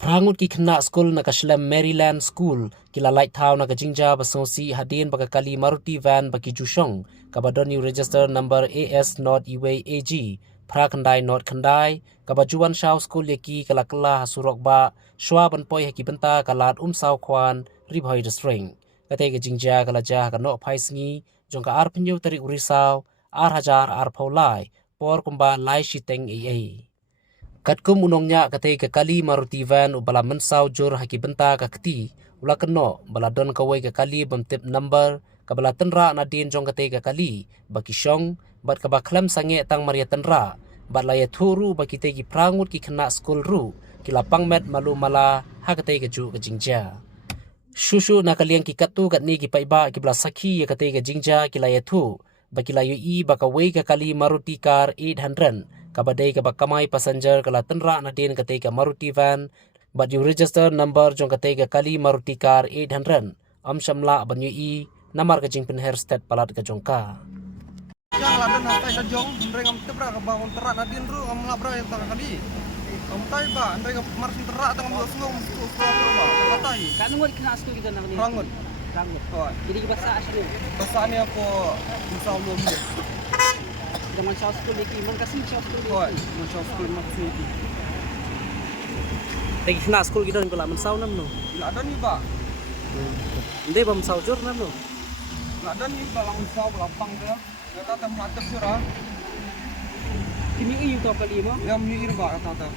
Prangut ki kena school na kashlem Maryland School kila light town na kajingja basonsi hadin baka kali Maruti van baki Jushong kabadon new register number AS not Iway AG pra kandai not kandai kabajuan shaw school yaki kala kala hasurok ba shwa banpoi haki benta kalat saw kwan ribhoi the string kate kajingja kala jah kano phaisngi jongka ar pinyo tarik urisaw ar hajar ar paulai por kumba lai shiteng AA Katkum unongnya katai ke kali Maruti van ubala mensau jur haki benta ka keti ula keno bala don kawai ke kali bemtip number kabala tenra nadin jong katai ke kali baki syong bat kaba klem sange tang maria tenra bat laya thuru baki tegi prangut ki kena school ru kila pangmet malu mala ha katai ke ju ke jingja Shushu na kaliang ki katu kat ni ki paiba ki bala sakhi ya katai ke jingja kila ya thu baki layu i baka wei ke kali Maruti car 800 kabadai kaba kamai passenger kala tenra na din katai ka Maruti van but you register number jong katai ka kali Maruti car 800 shamla banyu i namar ka jingpin hair state palat ka jongka yang ladan haftai sa jong ndreng am tebra ka bangun terak na din ru am labra yang tak kali am tai ba ndreng marsin terak tang am sungong ba katai Kano mo kena asko kita nak ni? rangut Rangut. ko Jadi bahasa asli. basa ni ako insya Allah mo Zaman South School ni man kasi South School ko ni. mo sa school maksudi tegi kena school kita kala mensau nam no ila ada ni ba ndai bam sau jur nam no ila ada ni ba lang insya Allah lapang dia kata tem hatep sura Kimi iyo to kali mo. yang mi ir ba kata